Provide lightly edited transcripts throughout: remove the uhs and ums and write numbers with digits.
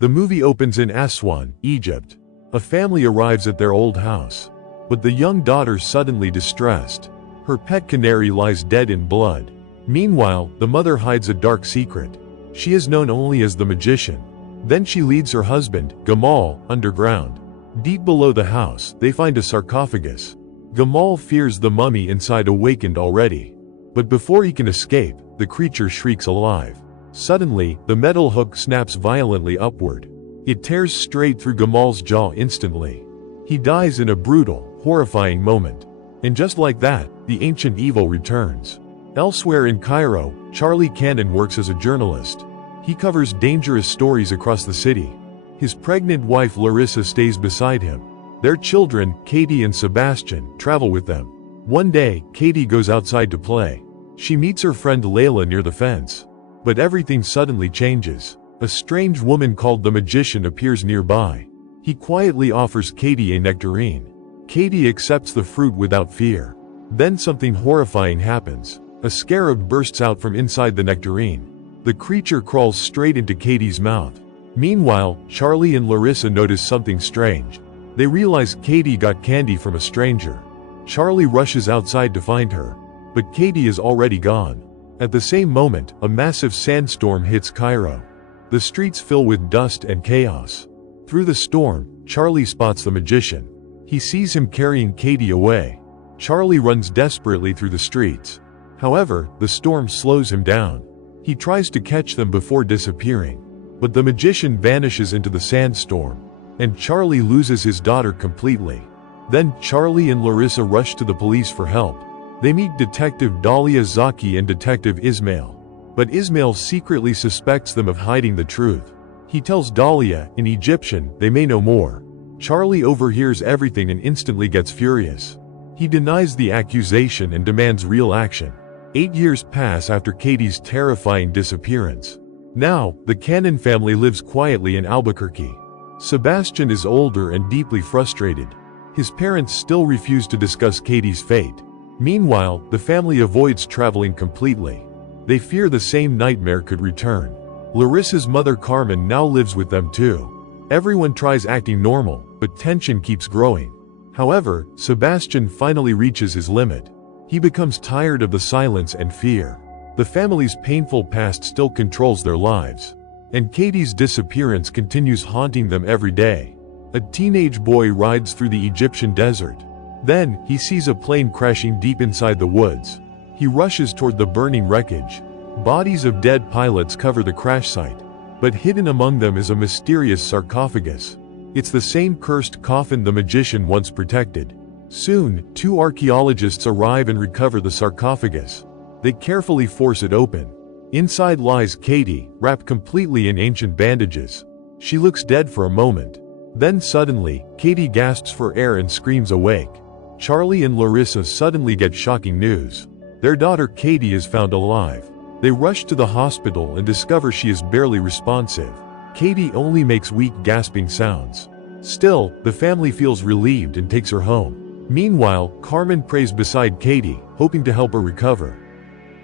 The movie opens in Aswan, Egypt. A family arrives at their old house. But the young daughter suddenly distressed. Her pet canary lies dead in blood. Meanwhile, the mother hides a dark secret. She is known only as the magician. Then she leads her husband, Gamal, underground. Deep below the house, they find a sarcophagus. Gamal fears the mummy inside awakened already. But before he can escape, the creature shrieks alive. Suddenly, the metal hook snaps violently upward. It tears straight through Gamal's jaw instantly. He dies in a brutal, horrifying moment. And just like that, the ancient evil returns. Elsewhere in Cairo, Charlie Cannon works as a journalist. He covers dangerous stories across the city. His pregnant wife Larissa stays beside him. Their children, Katie and Sebastian, travel with them. One day, Katie goes outside to play. She meets her friend Layla near the fence. But everything suddenly changes. A strange woman called the magician appears nearby. He quietly offers Katie a nectarine. Katie accepts the fruit without fear. Then something horrifying happens. A scarab bursts out from inside the nectarine. The creature crawls straight into Katie's mouth. Meanwhile, Charlie and Larissa notice something strange. They realize Katie got candy from a stranger. Charlie rushes outside to find her. But Katie is already gone. At the same moment, a massive sandstorm hits Cairo. The streets fill with dust and chaos. Through the storm, Charlie spots the magician. He sees him carrying Katie away. Charlie runs desperately through the streets. However, the storm slows him down. He tries to catch them before disappearing. But the magician vanishes into the sandstorm. And Charlie loses his daughter completely. Then Charlie and Larissa rush to the police for help. They meet Detective Dahlia Zaki and Detective Ismail. But Ismail secretly suspects them of hiding the truth. He tells Dahlia, in Egyptian, they may know more. Charlie overhears everything and instantly gets furious. He denies the accusation and demands real action. 8 years pass after Katie's terrifying disappearance. Now, the Cannon family lives quietly in Albuquerque. Sebastian is older and deeply frustrated. His parents still refuse to discuss Katie's fate. Meanwhile, the family avoids traveling completely. They fear the same nightmare could return. Larissa's mother Carmen now lives with them too. Everyone tries acting normal, but tension keeps growing. However, Sebastian finally reaches his limit. He becomes tired of the silence and fear. The family's painful past still controls their lives. And Katie's disappearance continues haunting them every day. A teenage boy rides through the Egyptian desert. Then, he sees a plane crashing deep inside the woods. He rushes toward the burning wreckage. Bodies of dead pilots cover the crash site. But hidden among them is a mysterious sarcophagus. It's the same cursed coffin the magician once protected. Soon, 2 archaeologists arrive and recover the sarcophagus. They carefully force it open. Inside lies Katie, wrapped completely in ancient bandages. She looks dead for a moment. Then suddenly, Katie gasps for air and screams awake. Charlie and Larissa suddenly get shocking news. Their daughter Katie is found alive. They rush to the hospital and discover she is barely responsive. Katie only makes weak gasping sounds. Still, the family feels relieved and takes her home. Meanwhile, Carmen prays beside Katie, hoping to help her recover.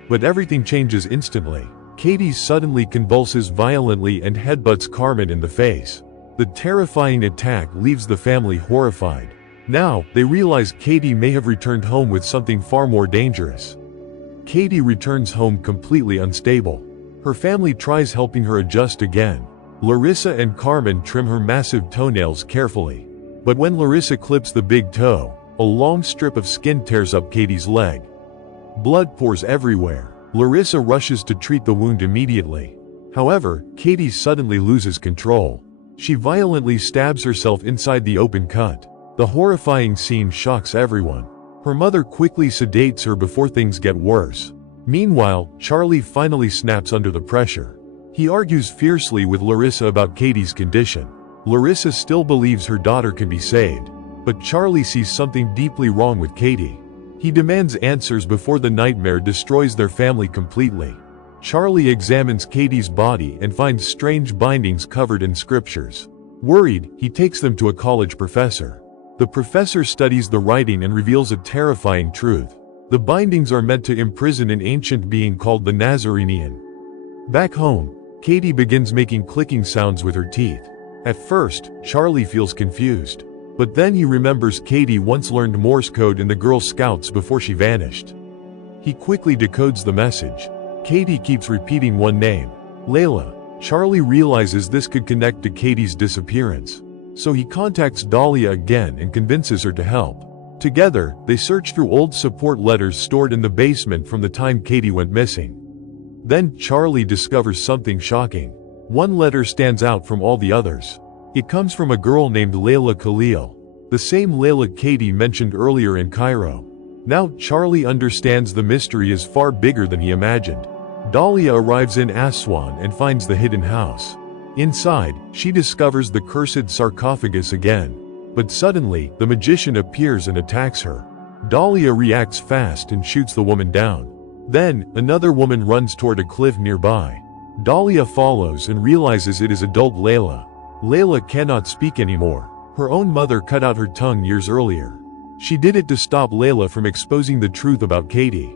But everything changes instantly. Katie suddenly convulses violently and headbutts Carmen in the face. The terrifying attack leaves the family horrified. Now, they realize Katie may have returned home with something far more dangerous. Katie returns home completely unstable. Her family tries helping her adjust again. Larissa and Carmen trim her massive toenails carefully. But when Larissa clips the big toe, a long strip of skin tears up Katie's leg. Blood pours everywhere. Larissa rushes to treat the wound immediately. However, Katie suddenly loses control. She violently stabs herself inside the open cut. The horrifying scene shocks everyone. Her mother quickly sedates her before things get worse. Meanwhile, Charlie finally snaps under the pressure. He argues fiercely with Larissa about Katie's condition. Larissa still believes her daughter can be saved. But Charlie sees something deeply wrong with Katie. He demands answers before the nightmare destroys their family completely. Charlie examines Katie's body and finds strange bindings covered in scriptures. Worried, he takes them to a college professor. The professor studies the writing and reveals a terrifying truth. The bindings are meant to imprison an ancient being called the Nazarenian. Back home, Katie begins making clicking sounds with her teeth. At first, Charlie feels confused. But then he remembers Katie once learned Morse code in the Girl Scouts before she vanished. He quickly decodes the message. Katie keeps repeating one name, Layla. Charlie realizes this could connect to Katie's disappearance. So he contacts Dahlia again and convinces her to help. Together, they search through old support letters stored in the basement from the time Katie went missing. Then Charlie discovers something shocking. One letter stands out from all the others. It comes from a girl named Layla Khalil, the same Layla Katie mentioned earlier in Cairo. Now Charlie understands the mystery is far bigger than he imagined. Dahlia arrives in Aswan and finds the hidden house. Inside, she discovers the cursed sarcophagus again. But suddenly, the magician appears and attacks her. Dahlia reacts fast and shoots the woman down. Then, another woman runs toward a cliff nearby. Dahlia follows and realizes it is adult Layla. Layla cannot speak anymore. Her own mother cut out her tongue years earlier. She did it to stop Layla from exposing the truth about Katie.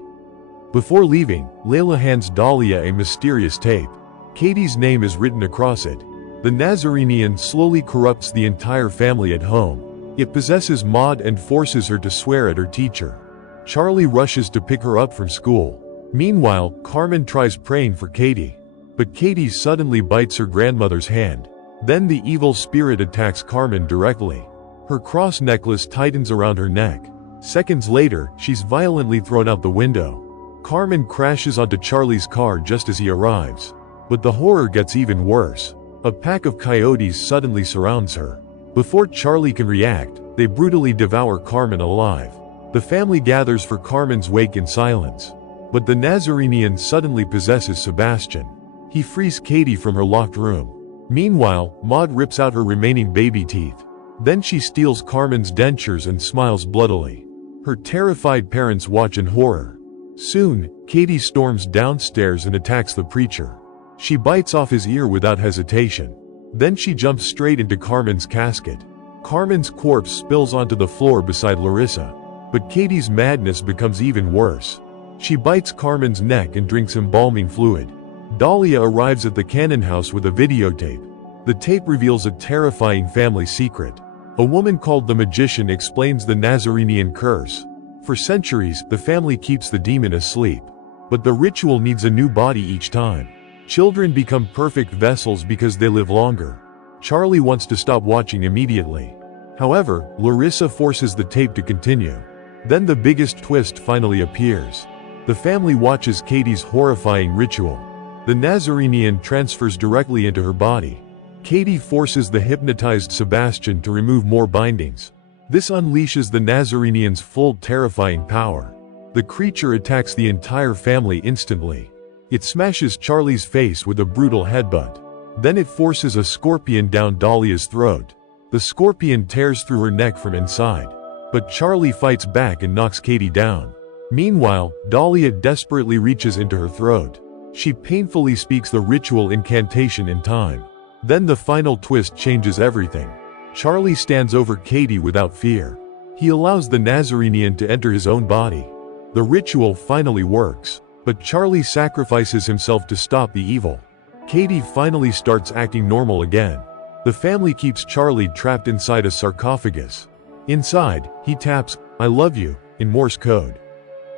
Before leaving, Layla hands Dahlia a mysterious tape. Katie's name is written across it. The Nazarenian slowly corrupts the entire family at home. It possesses Maud and forces her to swear at her teacher. Charlie rushes to pick her up from school. Meanwhile, Carmen tries praying for Katie. But Katie suddenly bites her grandmother's hand. Then the evil spirit attacks Carmen directly. Her cross necklace tightens around her neck. Seconds later, she's violently thrown out the window. Carmen crashes onto Charlie's car just as he arrives. But the horror gets even worse. A pack of coyotes suddenly surrounds her. Before Charlie can react, they brutally devour Carmen alive. The family gathers for Carmen's wake in silence. But the Nazarenian suddenly possesses Sebastian. He frees Katie from her locked room. Meanwhile, Maud rips out her remaining baby teeth. Then she steals Carmen's dentures and smiles bloodily. Her terrified parents watch in horror. Soon, Katie storms downstairs and attacks the preacher. She bites off his ear without hesitation. Then she jumps straight into Carmen's casket. Carmen's corpse spills onto the floor beside Larissa. But Katie's madness becomes even worse. She bites Carmen's neck and drinks embalming fluid. Dahlia arrives at the Cannon house with a videotape. The tape reveals a terrifying family secret. A woman called the Magician explains the Nazarenian curse. For centuries, the family keeps the demon asleep. But the ritual needs a new body each time. Children become perfect vessels because they live longer. Charlie wants to stop watching immediately. However, Larissa forces the tape to continue. Then the biggest twist finally appears. The family watches Katie's horrifying ritual. The Nazarenian transfers directly into her body. Katie forces the hypnotized Sebastian to remove more bindings. This unleashes the Nazarenian's full terrifying power. The creature attacks the entire family instantly. It smashes Charlie's face with a brutal headbutt. Then it forces a scorpion down Dahlia's throat. The scorpion tears through her neck from inside. But Charlie fights back and knocks Katie down. Meanwhile, Dahlia desperately reaches into her throat. She painfully speaks the ritual incantation in time. Then the final twist changes everything. Charlie stands over Katie without fear. He allows the Nazarenian to enter his own body. The ritual finally works. But Charlie sacrifices himself to stop the evil. Katie finally starts acting normal again. The family keeps Charlie trapped inside a sarcophagus. Inside, he taps, "I love you," in Morse code.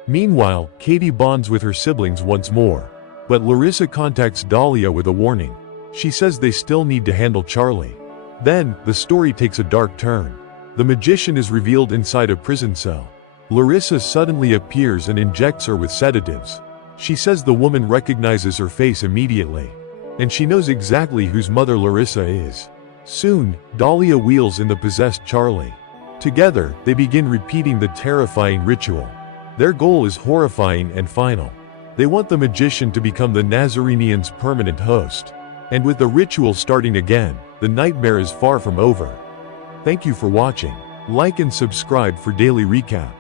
Meanwhile, Katie bonds with her siblings once more. But Larissa contacts Dahlia with a warning. She says they still need to handle Charlie. Then, the story takes a dark turn. The magician is revealed inside a prison cell. Larissa suddenly appears and injects her with sedatives. She says the woman recognizes her face immediately. And she knows exactly whose mother Larissa is. Soon, Dahlia wheels in the possessed Charlie. Together, they begin repeating the terrifying ritual. Their goal is horrifying and final. They want the magician to become the Nazarenian's permanent host. And with the ritual starting again, the nightmare is far from over. Thank you for watching. Like and subscribe for daily recap.